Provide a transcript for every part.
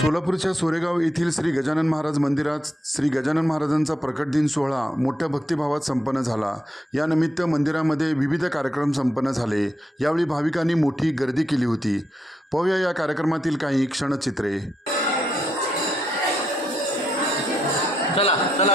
सोलापूरच्या सोरेगाव येथील श्री गजानन महाराज मंदिरात श्री गजानन महाराजांचा प्रकट दिन सोहळा मोठ्या भक्तिभावात संपन्न झाला. यानिमित्त मंदिरामध्ये विविध कार्यक्रम संपन्न झाले. यावेळी भाविकांनी मोठी गर्दी केली होती. पाहूया या कार्यक्रमातील काही क्षणचित्रे. चला चला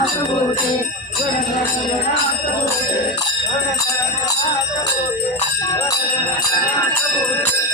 Thank you.